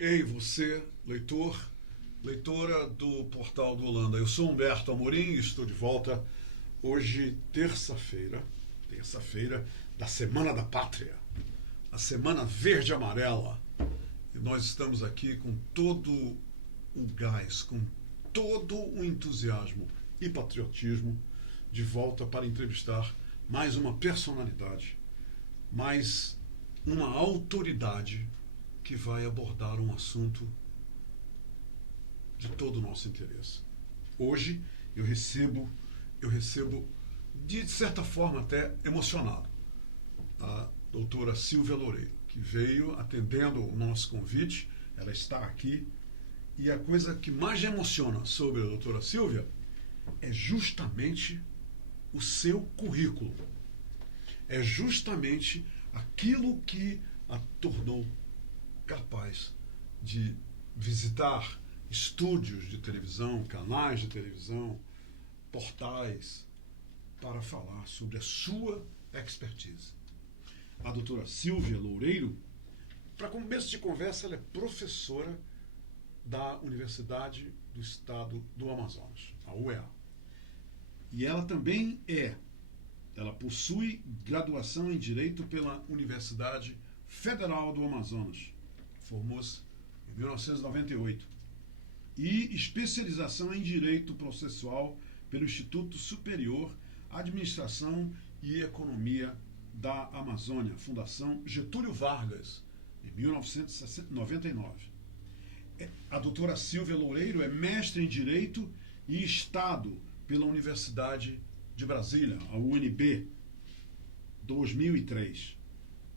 Ei, você, leitor, leitora do Portal do Holanda. Eu sou Humberto Amorim e estou de volta hoje, terça-feira da Semana da Pátria, a Semana Verde Amarela. E nós estamos aqui com todo o gás, com todo o entusiasmo e patriotismo de volta para entrevistar mais uma personalidade, mais uma autoridade que vai abordar um assunto de todo o nosso interesse. Hoje eu recebo de certa forma até emocionado, a doutora Silvia Loureiro, que veio atendendo o nosso convite. Ela está aqui e a coisa que mais emociona sobre a doutora Silvia é justamente o seu currículo. É justamente aquilo que a tornou capaz de visitar estúdios de televisão, canais de televisão, portais, para falar sobre a sua expertise. A doutora Silvia Loureiro, para começo de conversa, ela é professora da Universidade do Estado do Amazonas, a UEA. E ela também ela possui graduação em Direito pela Universidade Federal do Amazonas, formou-se em 1998, e especialização em Direito Processual pelo Instituto Superior Administração e Economia da Amazônia, Fundação Getúlio Vargas, em 1999. A doutora Silvia Loureiro é mestre em Direito e Estado pela Universidade de Brasília, a UNB, 2003.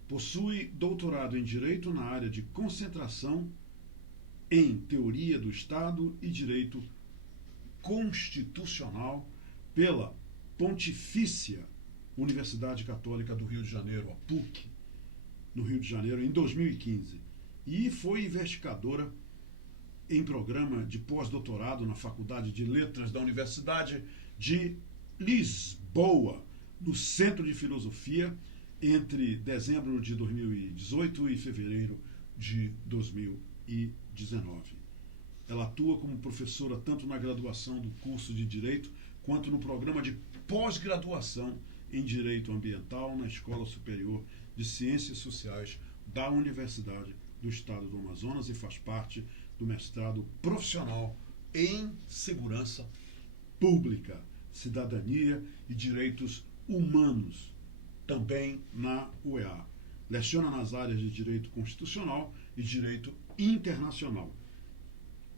Possui doutorado em Direito na área de concentração em Teoria do Estado e Direito Constitucional pela Pontifícia Universidade Católica do Rio de Janeiro, a PUC, no Rio de Janeiro, em 2015. E foi investigadora em programa de pós-doutorado na Faculdade de Letras da Universidade de Lisboa, no Centro de Filosofia, entre dezembro de 2018 e fevereiro de 2019. Ela atua como professora tanto na graduação do curso de Direito quanto no programa de pós-graduação em Direito Ambiental na Escola Superior de Ciências Sociais da Universidade do Estado do Amazonas e faz parte do mestrado profissional em Segurança Pública, Cidadania e Direitos Humanos, também na UEA. Leciona nas áreas de Direito Constitucional e Direito Internacional.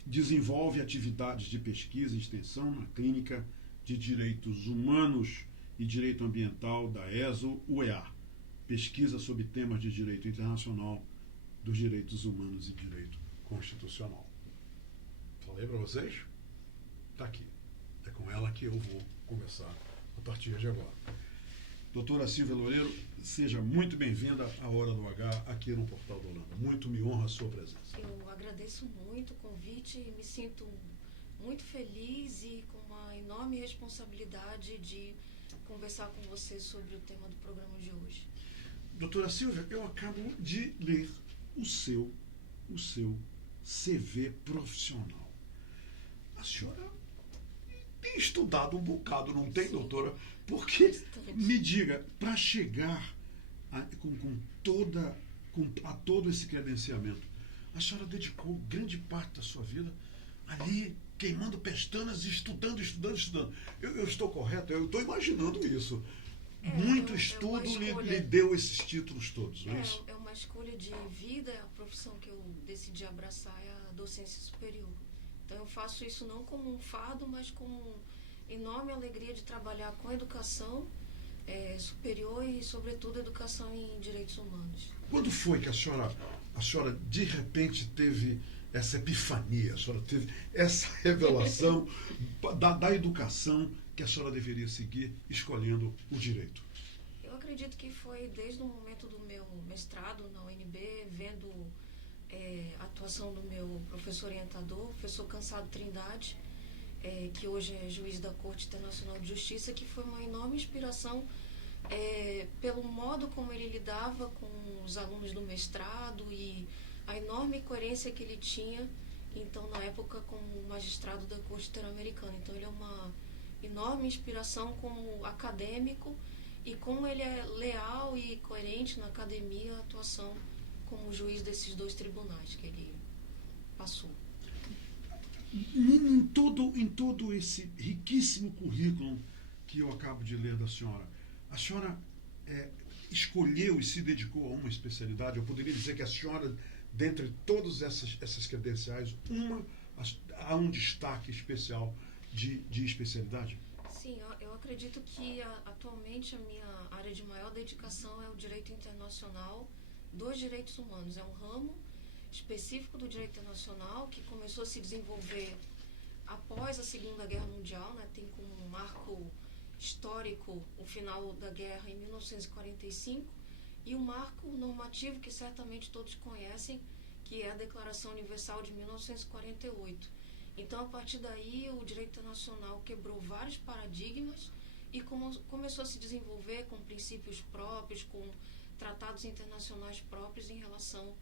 Desenvolve atividades de pesquisa e extensão na Clínica de Direitos Humanos e Direito Ambiental da ESO-UEA. Pesquisa sobre temas de direito internacional, dos direitos humanos e direito constitucional. Falei para vocês? Está aqui. É com ela que eu vou conversar a partir de agora. Doutora Silvia Loureiro, seja muito bem-vinda à Hora do H aqui no Portal do Holanda. Muito me honra a sua presença. Eu agradeço muito o convite e me sinto muito feliz e com uma enorme responsabilidade de conversar com você sobre o tema do programa de hoje. Doutora Silvia, eu acabo de ler o seu CV profissional. A senhora tem estudado um bocado, não tem, sim, doutora? Porque, bastante. Me diga, para chegar a todo esse credenciamento, a senhora dedicou grande parte da sua vida ali, queimando pestanas, estudando. Eu estou correto? Eu estou imaginando isso. Muito estudo lhe deu esses títulos todos, não é isso? É uma escolha de vida, a profissão que eu decidi abraçar é a docência superior. Então eu faço isso não como um fardo, mas com enorme alegria de trabalhar com educação superior e, sobretudo, educação em direitos humanos. Quando foi que a senhora de repente teve essa epifania, a senhora teve essa revelação da educação que a senhora deveria seguir escolhendo o direito? Eu acredito que foi desde o momento do meu mestrado na UNB, vendo a atuação do meu professor orientador, professor Cansado Trindade, que hoje é juiz da Corte Internacional de Justiça, que foi uma enorme inspiração pelo modo como ele lidava com os alunos do mestrado e a enorme coerência que ele tinha, então, na época, como magistrado da Corte Interamericana. Então, ele é uma enorme inspiração como acadêmico e como ele é leal e coerente na academia, a atuação como juiz desses dois tribunais que ele passou. Em todo esse riquíssimo currículo que eu acabo de ler da senhora, a senhora escolheu e se dedicou a uma especialidade? Eu poderia dizer que a senhora, dentre todas essas credenciais, há um destaque especial de especialidade? Sim, eu acredito que atualmente a minha área de maior dedicação é o direito internacional dos direitos humanos. É um ramo específico do direito internacional que começou a se desenvolver após a Segunda Guerra Mundial, né? Tem como um marco histórico o final da guerra em 1945 e o marco normativo que certamente todos conhecem, que é a Declaração Universal de 1948. Então, a partir daí, o direito internacional quebrou vários paradigmas e começou a se desenvolver com princípios próprios, com tratados internacionais próprios em relação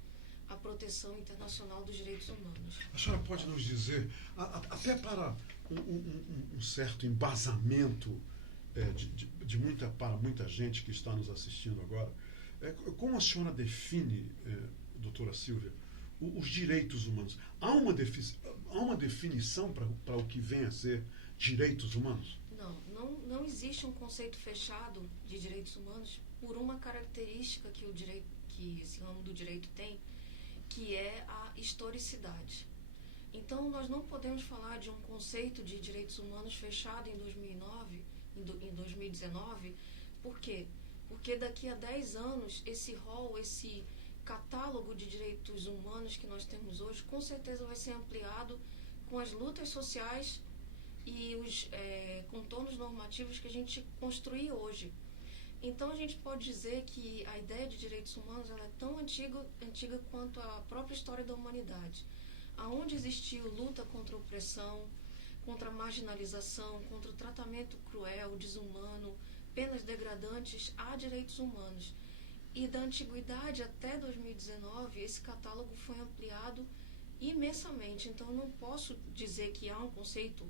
à proteção internacional dos direitos humanos. A senhora pode nos dizer, até para um certo embasamento para muita gente que está nos assistindo agora, como a senhora define, doutora Sílvia, os direitos humanos? Há uma definição para o que vem a ser direitos humanos? Não existe um conceito fechado de direitos humanos por uma característica que esse ramo do direito tem, que é a historicidade. Então, nós não podemos falar de um conceito de direitos humanos fechado em 2019, por quê? Porque daqui a 10 anos, esse rol, esse catálogo de direitos humanos que nós temos hoje, com certeza vai ser ampliado com as lutas sociais e os contornos normativos que a gente construi hoje. Então, a gente pode dizer que a ideia de direitos humanos ela é tão antiga quanto a própria história da humanidade. Aonde existiu luta contra a opressão, contra a marginalização, contra o tratamento cruel, desumano, penas degradantes, há direitos humanos. E da antiguidade até 2019, esse catálogo foi ampliado imensamente. Então, eu não posso dizer que há um conceito,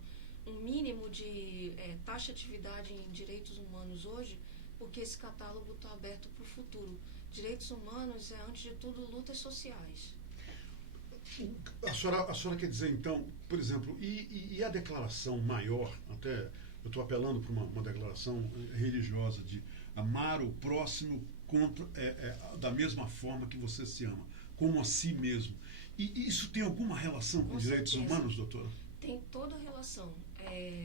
um mínimo de taxatividade em direitos humanos hoje, porque esse catálogo está aberto para o futuro. Direitos humanos é, antes de tudo, lutas sociais. A senhora quer dizer, então, por exemplo, e a declaração maior, até eu estou apelando para uma declaração religiosa de amar o próximo da mesma forma que você se ama, como a si mesmo. E isso tem alguma relação com direitos humanos, doutora? Tem toda a relação.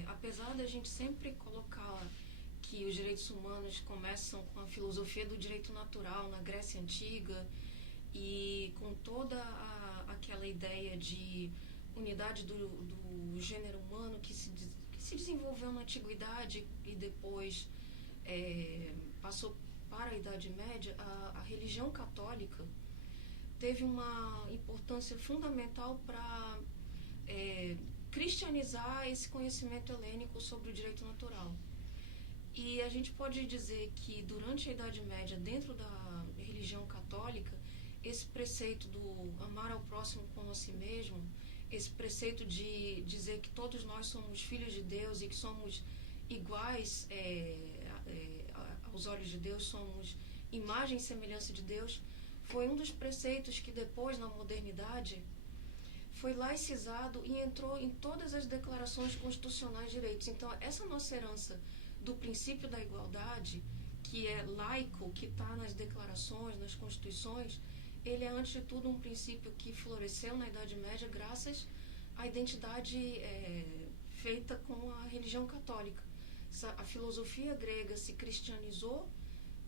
Apesar da gente sempre colocar que os direitos humanos começam com a filosofia do direito natural na Grécia Antiga e com toda aquela ideia de unidade do gênero humano que se desenvolveu na Antiguidade e depois passou para a Idade Média, a religião católica teve uma importância fundamental para cristianizar esse conhecimento helênico sobre o direito natural. E a gente pode dizer que durante a Idade Média, dentro da religião católica, esse preceito do amar ao próximo como a si mesmo, esse preceito de dizer que todos nós somos filhos de Deus e que somos iguais aos olhos de Deus, somos imagem e semelhança de Deus, foi um dos preceitos que depois, na modernidade, foi laicizado e entrou em todas as declarações constitucionais de direitos. Então, essa nossa herança do princípio da igualdade, que é laico, que está nas declarações, nas constituições, ele é, antes de tudo, um princípio que floresceu na Idade Média graças à identidade feita com a religião católica. A filosofia grega se cristianizou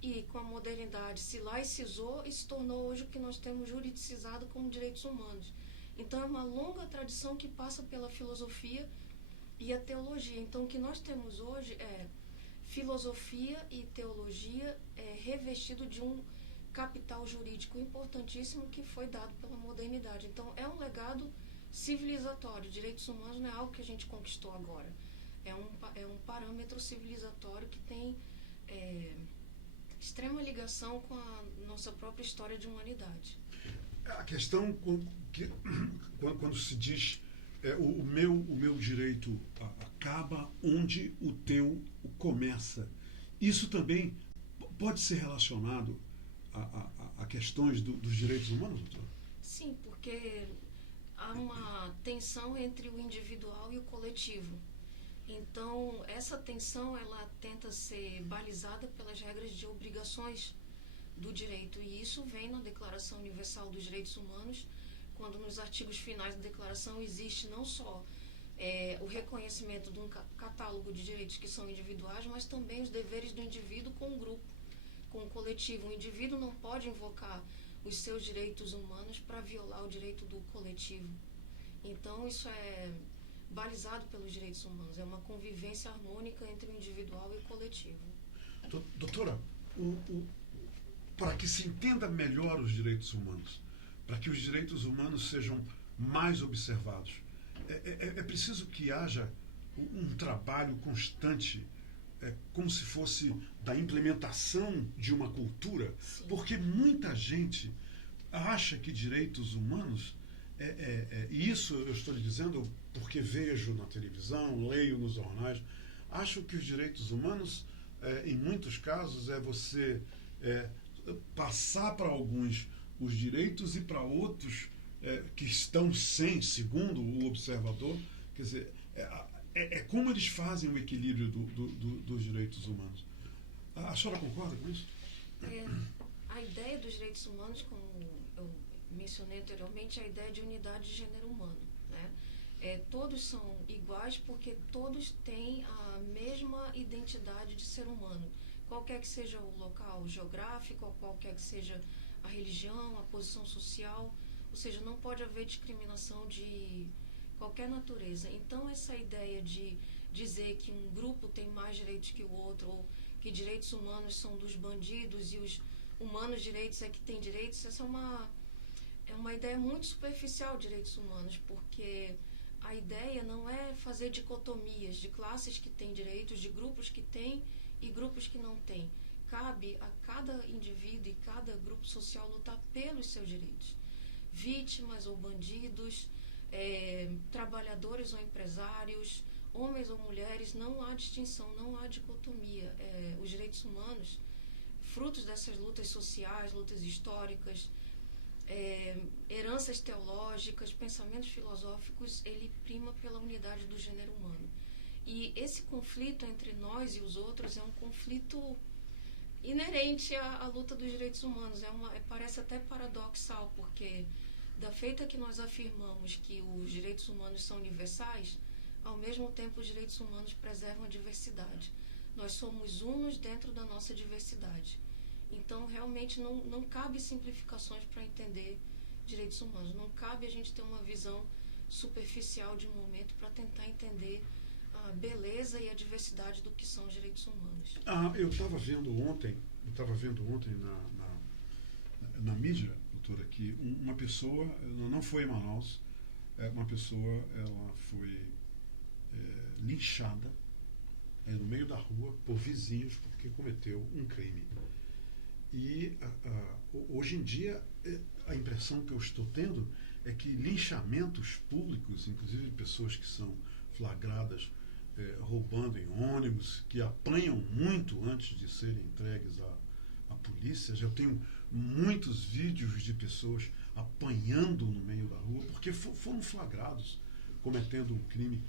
e, com a modernidade, se laicizou e se tornou hoje o que nós temos juridicizado como direitos humanos. Então, é uma longa tradição que passa pela filosofia e a teologia. Então, o que nós temos hoje é filosofia e teologia revestido de um capital jurídico importantíssimo que foi dado pela modernidade. Então, é um legado civilizatório. Direitos humanos não é algo que a gente conquistou agora. É um parâmetro civilizatório que tem extrema ligação com a nossa própria história de humanidade. A questão quando se diz o meu direito acaba onde o teu começa, isso também pode ser relacionado a questões dos direitos humanos, doutor? Sim, porque há uma tensão entre o individual e o coletivo. Então, essa tensão, ela tenta ser balizada pelas regras de obrigações do direito. E isso vem na Declaração Universal dos Direitos Humanos, quando nos artigos finais da declaração existe não só o reconhecimento de um catálogo de direitos que são individuais, mas também os deveres do indivíduo com o grupo, com o coletivo. O indivíduo não pode invocar os seus direitos humanos para violar o direito do coletivo. Então, isso é balizado pelos direitos humanos, é uma convivência harmônica entre o individual e o coletivo. Doutora, para que se entenda melhor os direitos humanos, para que os direitos humanos sejam mais observados, é preciso que haja um trabalho constante, como se fosse da implementação de uma cultura. Sim. Porque muita gente acha que direitos humanos, e isso eu estou lhe dizendo porque vejo na televisão, leio nos jornais, acho que os direitos humanos, em muitos casos, é você passar para alguns os direitos e para outros que estão sem, segundo o observador, quer dizer, como eles fazem o equilíbrio dos direitos humanos. A senhora concorda com isso? A ideia dos direitos humanos, como eu mencionei anteriormente, é a ideia de unidade de gênero humano, né? Todos são iguais porque todos têm a mesma identidade de ser humano, qualquer que seja o local geográfico, ou qualquer que seja a religião, a posição social, ou seja, não pode haver discriminação de qualquer natureza. Então, essa ideia de dizer que um grupo tem mais direitos que o outro, ou que direitos humanos são dos bandidos e os humanos direitos é que têm direitos, essa é uma ideia muito superficial de direitos humanos, porque a ideia não é fazer dicotomias de classes que têm direitos, de grupos que têm e grupos que não têm. Cabe a cada indivíduo e cada grupo social lutar pelos seus direitos. Vítimas ou bandidos, trabalhadores ou empresários, homens ou mulheres, não há distinção, não há dicotomia. Os direitos humanos, frutos dessas lutas sociais, lutas históricas, heranças teológicas, pensamentos filosóficos, ele prima pela unidade do gênero humano. E esse conflito entre nós e os outros é um conflito inerente à luta dos direitos humanos. Parece até paradoxal, porque da feita que nós afirmamos que os direitos humanos são universais, ao mesmo tempo os direitos humanos preservam a diversidade. Nós somos unos dentro da nossa diversidade. Então, realmente, não cabe simplificações para entender direitos humanos. Não cabe a gente ter uma visão superficial de momento para tentar entender a beleza e a diversidade do que são os direitos humanos. Eu estava vendo ontem na mídia, doutora, que uma pessoa, não foi em Manaus, uma pessoa, ela foi linchada no meio da rua por vizinhos porque cometeu um crime. E hoje em dia, a impressão que eu estou tendo é que linchamentos públicos, inclusive de pessoas que são flagradas roubando em ônibus, que apanham muito antes de serem entregues à polícia. Eu tenho muitos vídeos de pessoas apanhando no meio da rua porque foram flagrados cometendo um crime.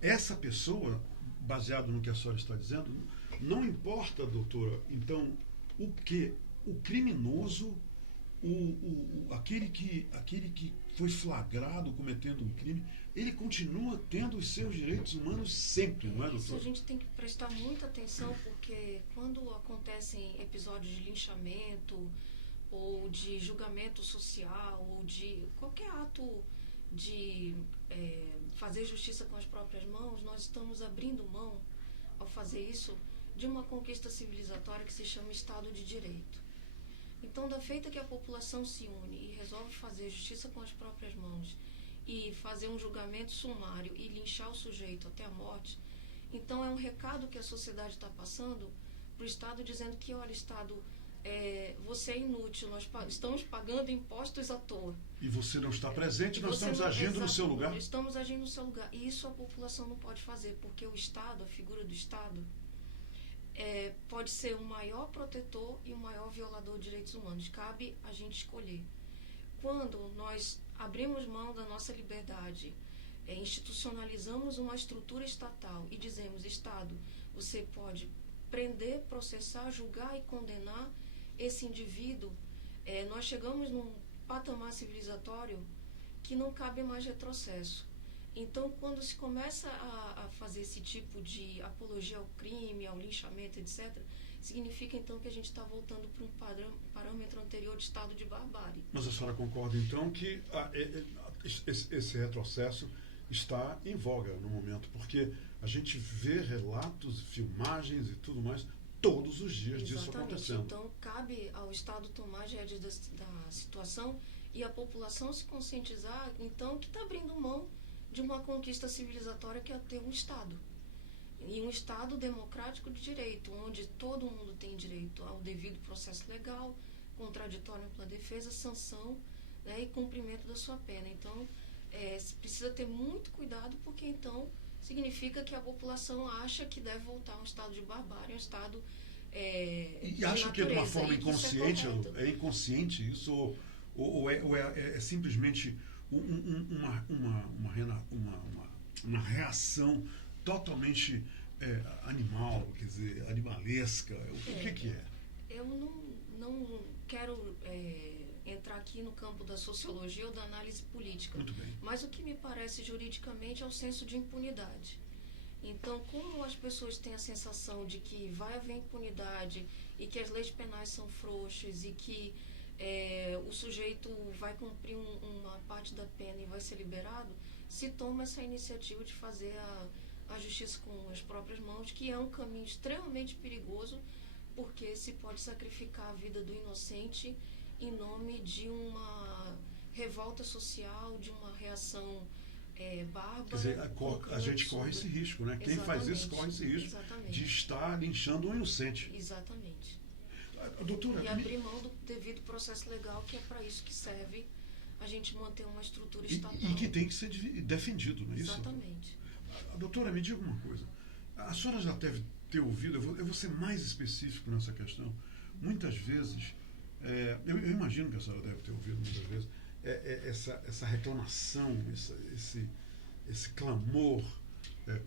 Essa pessoa, baseado no que a senhora está dizendo, não importa, doutora, então, o criminoso, aquele que foi flagrado cometendo um crime, ele continua tendo os seus direitos humanos sempre, não é, doutora? Isso a gente tem que prestar muita atenção, porque quando acontecem episódios de linchamento, ou de julgamento social, ou de qualquer ato de fazer justiça com as próprias mãos, nós estamos abrindo mão, ao fazer isso, de uma conquista civilizatória que se chama Estado de Direito. Então, da feita que a população se une e resolve fazer justiça com as próprias mãos e fazer um julgamento sumário e linchar o sujeito até a morte, então é um recado que a sociedade está passando para o Estado, dizendo que, olha, Estado, você é inútil, nós estamos pagando impostos à toa. E você não está presente, nós estamos não, agindo no seu lugar. Estamos agindo no seu lugar. E isso a população não pode fazer, porque o Estado, a figura do Estado, pode ser o maior protetor e o maior violador de direitos humanos. Cabe a gente escolher. Quando nós abrimos mão da nossa liberdade, institucionalizamos uma estrutura estatal e dizemos, Estado, você pode prender, processar, julgar e condenar esse indivíduo, nós chegamos num patamar civilizatório que não cabe mais retrocesso. Então, quando se começa a fazer esse tipo de apologia ao crime, ao linchamento, etc., significa, então, que a gente está voltando para um parâmetro anterior de estado de barbárie. Mas a senhora concorda, então, que esse retrocesso está em voga no momento, porque a gente vê relatos, filmagens e tudo mais todos os dias disso acontecendo. Então, cabe ao Estado tomar as rédeas da situação e a população se conscientizar, então, que está abrindo mão de uma conquista civilizatória que é ter um Estado. E um Estado democrático de direito, onde todo mundo tem direito ao devido processo legal, contraditório pela defesa, sanção, né, e cumprimento da sua pena. Então, precisa ter muito cuidado, porque então significa que a população acha que deve voltar a um estado de barbárie, um estado e acha que é de uma forma inconsciente, é inconsciente isso, ou é simplesmente uma reação totalmente animal, quer dizer, animalesca? O que é? Eu não quero entrar aqui no campo da sociologia ou da análise política. Muito bem. Mas o que me parece juridicamente é o senso de impunidade. Então, como as pessoas têm a sensação de que vai haver impunidade e que as leis penais são frouxas e que o sujeito vai cumprir uma parte da pena e vai ser liberado, se toma essa iniciativa de fazer a justiça com as próprias mãos, que é um caminho extremamente perigoso, porque se pode sacrificar a vida do inocente em nome de uma revolta social, de uma reação bárbara. Quer dizer, a gente corre esse risco, né? Quem faz isso corre esse risco de estar linchando um inocente. Exatamente. Doutora, e abrir mão do devido processo legal, que é para isso que serve a gente manter uma estrutura estatal. E que tem que ser defendido, não é isso? Exatamente. Doutora, me diga uma coisa. A senhora já deve ter ouvido, eu vou ser mais específico nessa questão. Muitas vezes, eu imagino que a senhora deve ter ouvido muitas vezes, essa reclamação, esse clamor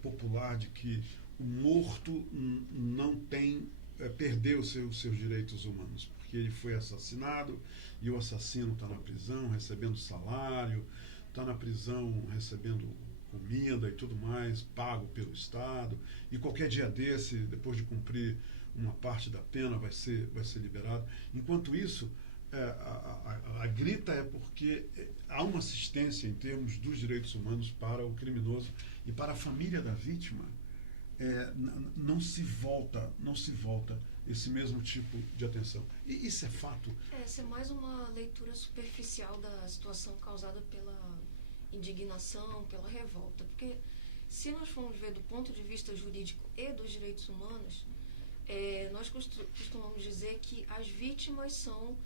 popular de que o morto não tem, perdeu seus direitos humanos, porque ele foi assassinado e o assassino está na prisão recebendo salário, está na prisão recebendo comida e tudo mais, pago pelo Estado, e qualquer dia desse, depois de cumprir uma parte da pena, vai ser liberado. Enquanto isso, a grita é porque há uma assistência em termos dos direitos humanos para o criminoso e para a família da vítima. Não se volta esse mesmo tipo de atenção. E isso é fato? Essa é mais uma leitura superficial da situação causada pela indignação, pela revolta. Porque se nós formos ver do ponto de vista jurídico e dos direitos humanos, nós costumamos dizer que as vítimas são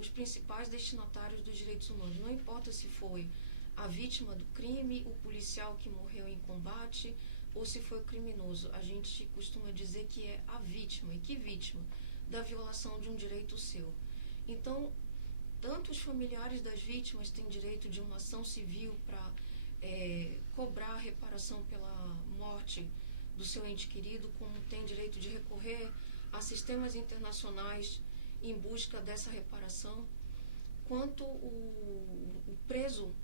os principais destinatários dos direitos humanos. Não importa se foi a vítima do crime, o policial que morreu em combate, ou se foi o criminoso. A gente costuma dizer que é a vítima. E que vítima? Da violação de um direito seu. Então, tanto os familiares das vítimas têm direito de uma ação civil para cobrar reparação pela morte do seu ente querido, como tem direito de recorrer a sistemas internacionais em busca dessa reparação, quanto o preso,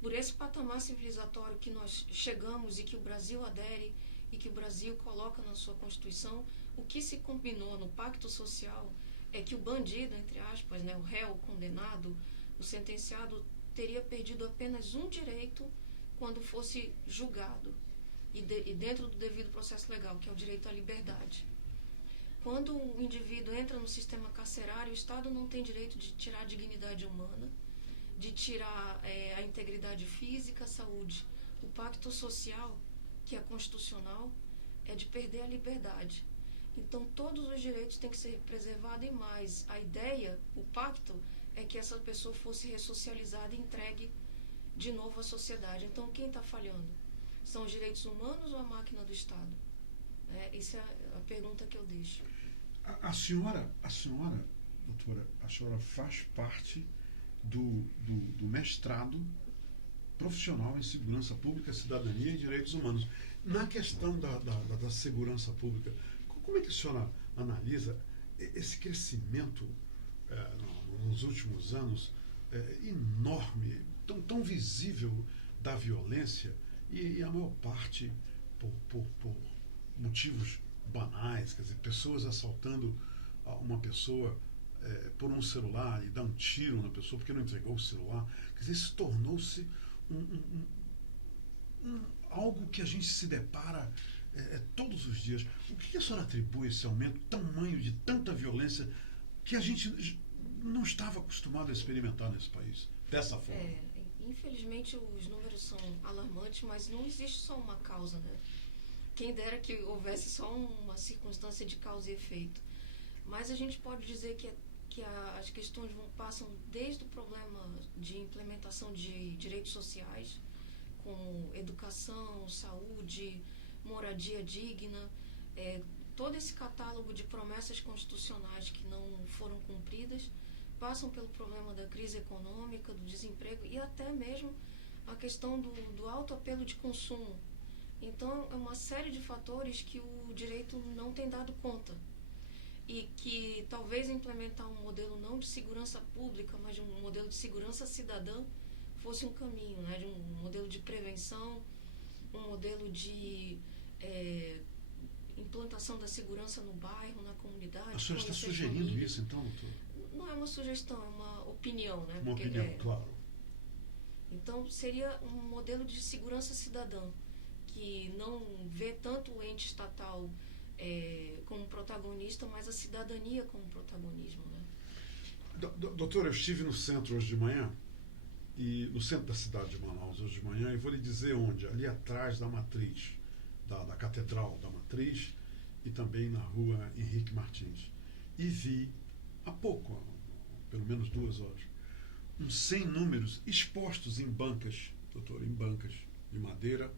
por esse patamar civilizatório que nós chegamos e que o Brasil adere e que o Brasil coloca na sua Constituição, o que se combinou no Pacto Social é que o bandido, entre aspas, né, o réu, o condenado, o sentenciado, teria perdido apenas um direito quando fosse julgado, e dentro do devido processo legal, que é o direito à liberdade. Quando o indivíduo entra no sistema carcerário, o Estado não tem direito de tirar a dignidade humana, de tirar a integridade física, a saúde. O pacto social, que é constitucional, é de perder a liberdade. Então, todos os direitos têm que ser preservados e mais. A ideia, o pacto, é que essa pessoa fosse ressocializada e entregue de novo à sociedade. Então, quem está falhando? São os direitos humanos ou a máquina do Estado? Essa é a pergunta que eu deixo. A senhora, doutora, a senhora faz parte do mestrado profissional em segurança pública, cidadania e direitos humanos. Na questão da segurança pública, como é que a senhora analisa esse crescimento nos últimos anos enorme, tão visível da violência e a maior parte por motivos banais, quer dizer, pessoas assaltando uma pessoa por um celular e dar um tiro na pessoa porque não entregou o celular. Quer dizer, isso tornou-se algo que a gente se depara todos os dias. O que a senhora atribui esse aumento, tamanho de tanta violência que a gente não estava acostumado a experimentar nesse país, dessa forma? Infelizmente os números são alarmantes, mas não existe só uma causa, né? Quem dera que houvesse só uma circunstância de causa e efeito. Mas a gente pode dizer que as questões passam desde o problema de implementação de direitos sociais, como educação, saúde, moradia digna, todo esse catálogo de promessas constitucionais que não foram cumpridas, passam pelo problema da crise econômica, do desemprego e até mesmo a questão do alto apelo de consumo. Então, é uma série de fatores que o direito não tem dado conta. E que talvez implementar um modelo não de segurança pública, mas de um modelo de segurança cidadã fosse um caminho, né? De um modelo de prevenção, um modelo de implantação da segurança no bairro, na comunidade. A senhora está sugerindo isso, então, doutor? Não é uma sugestão, é uma opinião, né? Uma opinião, claro. Então, seria um modelo de segurança cidadã, que não vê tanto o ente estatal como protagonista, mas a cidadania como protagonismo, né? Doutora, eu estive no centro hoje de manhã, no centro da cidade de Manaus hoje de manhã, e vou lhe dizer onde, ali atrás da Matriz, da Catedral da Matriz, e também na rua Henrique Martins. E vi, há pouco, pelo menos 2 horas, uns 100 números expostos em bancas, doutor, em bancas de madeira,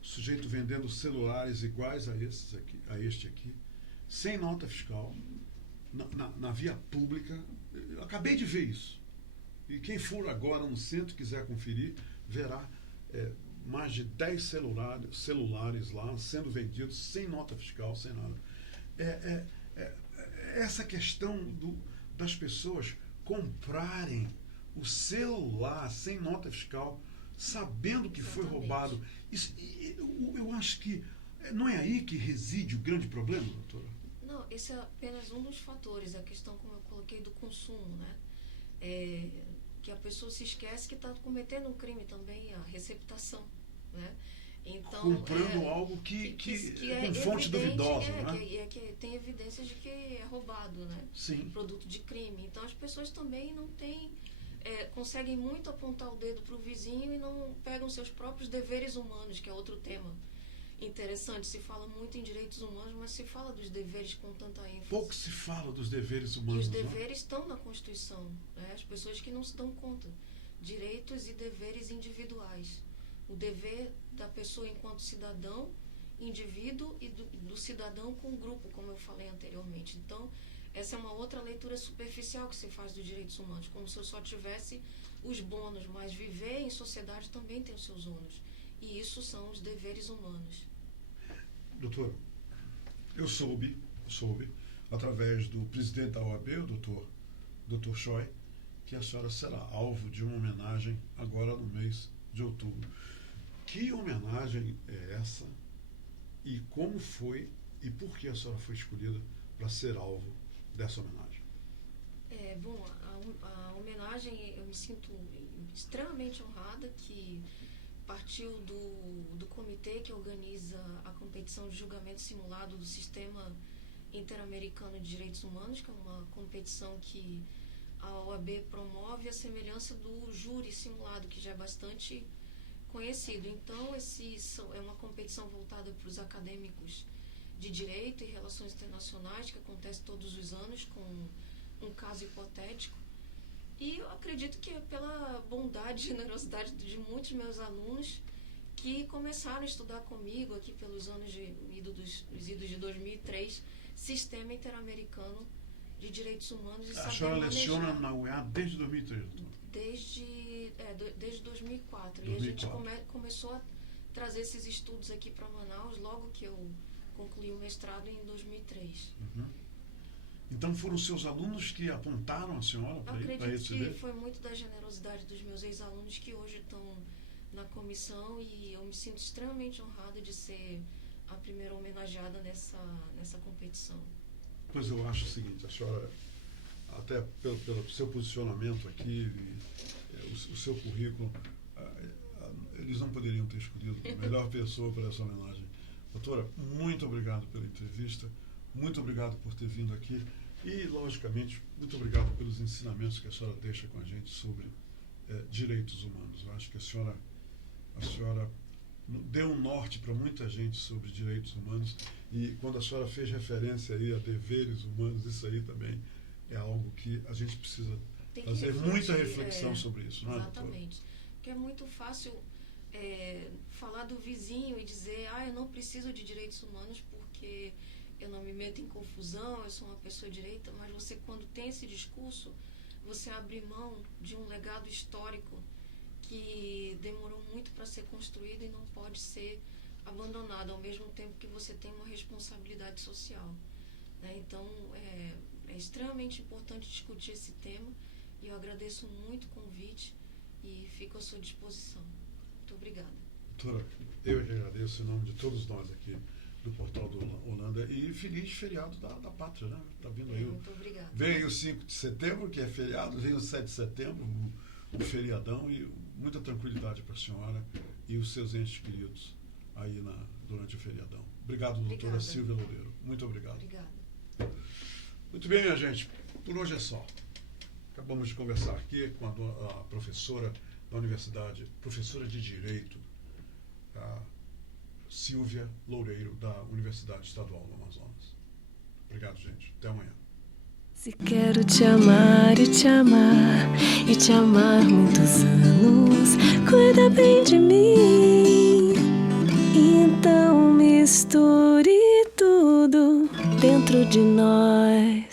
sujeito vendendo celulares iguais a este aqui, sem nota fiscal, na via pública. Eu acabei de ver isso. E quem for agora no centro e quiser conferir, verá mais de 10 celulares lá sendo vendidos sem nota fiscal, sem nada. Essa questão das pessoas comprarem o celular sem nota fiscal, sabendo que foi roubado. Isso, eu acho que não é aí que reside o grande problema, doutora? Não, esse é apenas um dos fatores, a questão, como eu coloquei, do consumo, né? Que a pessoa se esquece que está cometendo um crime também, a receptação, né? Então, comprando algo que é com fonte duvidosa, né? Que tem evidências de que é roubado, né? Sim. Produto de crime. Então as pessoas também não têm, conseguem muito apontar o dedo para o vizinho e não pegam seus próprios deveres humanos, que é outro tema interessante. Se fala muito em direitos humanos, mas se fala dos deveres com tanta ênfase. Pouco se fala dos deveres humanos. E os deveres estão na Constituição, né? As pessoas que não se dão conta. Direitos e deveres individuais. O dever da pessoa enquanto cidadão, indivíduo, e do cidadão com grupo, como eu falei anteriormente. Então, essa é uma outra leitura superficial que se faz dos direitos humanos, como se eu só tivesse os bônus, mas viver em sociedade também tem os seus ônus. E isso são os deveres humanos. Doutor, eu soube, através do presidente da OAB, o doutor Choi, que a senhora será alvo de uma homenagem agora no mês de outubro. Que homenagem é essa? E como foi e por que a senhora foi escolhida para ser alvo dessa homenagem? Bom, a homenagem, eu me sinto extremamente honrada, que partiu do comitê que organiza a competição de julgamento simulado do Sistema Interamericano de Direitos Humanos, que é uma competição que a OAB promove a semelhança do júri simulado, que já é bastante conhecido. Então, é uma competição voltada para os acadêmicos de Direito e Relações Internacionais, que acontece todos os anos com um caso hipotético. E eu acredito que é pela bondade e generosidade de muitos meus alunos que começaram a estudar comigo aqui pelos anos os idos de 2003, Sistema Interamericano de Direitos Humanos. E a senhora leciona na UEA desde 2003? Desde 2004. 2004. E a gente começou a trazer esses estudos aqui para Manaus logo que eu concluí o mestrado em 2003. Uhum. Então foram seus alunos que apontaram a senhora para esse Acredito que foi muito da generosidade dos meus ex-alunos que hoje estão na comissão, e eu me sinto extremamente honrada de ser a primeira homenageada nessa competição. Pois eu acho o seguinte, a senhora, até pelo seu posicionamento aqui, o seu currículo, eles não poderiam ter escolhido a melhor pessoa para essa homenagem. Doutora, muito obrigado pela entrevista, muito obrigado por ter vindo aqui e, logicamente, muito obrigado pelos ensinamentos que a senhora deixa com a gente sobre direitos humanos. Eu acho que a senhora deu um norte para muita gente sobre direitos humanos, e quando a senhora fez referência aí a deveres humanos, isso aí também é algo que a gente precisa fazer muita reflexão sobre isso, não é, doutora? Exatamente. Porque é muito fácil falar do vizinho e dizer, eu não preciso de direitos humanos porque eu não me meto em confusão, eu sou uma pessoa direita, mas você, quando tem esse discurso, você abre mão de um legado histórico que demorou muito para ser construído e não pode ser abandonado, ao mesmo tempo que você tem uma responsabilidade social, né? Então, é extremamente importante discutir esse tema, e eu agradeço muito o convite e fico à sua disposição. Muito obrigada. Doutora, eu que agradeço em nome de todos nós aqui do Portal do Holanda, e feliz feriado da pátria, né? Tá vindo aí. Muito obrigada. Vem aí o 5 de setembro, que é feriado, vem o 7 de setembro, o feriadão, e muita tranquilidade para a senhora e os seus entes queridos aí durante o feriadão. Obrigado, doutora Silvia Loureiro. Muito obrigado. Obrigada. Muito bem, minha gente. Por hoje é só. Acabamos de conversar aqui com a professora da universidade, professora de Direito, a Silvia Loureiro, da Universidade Estadual do Amazonas. Obrigado, gente. Até amanhã. Se quero te amar e te amar e te amar muitos anos, cuida bem de mim. Então misture tudo dentro de nós.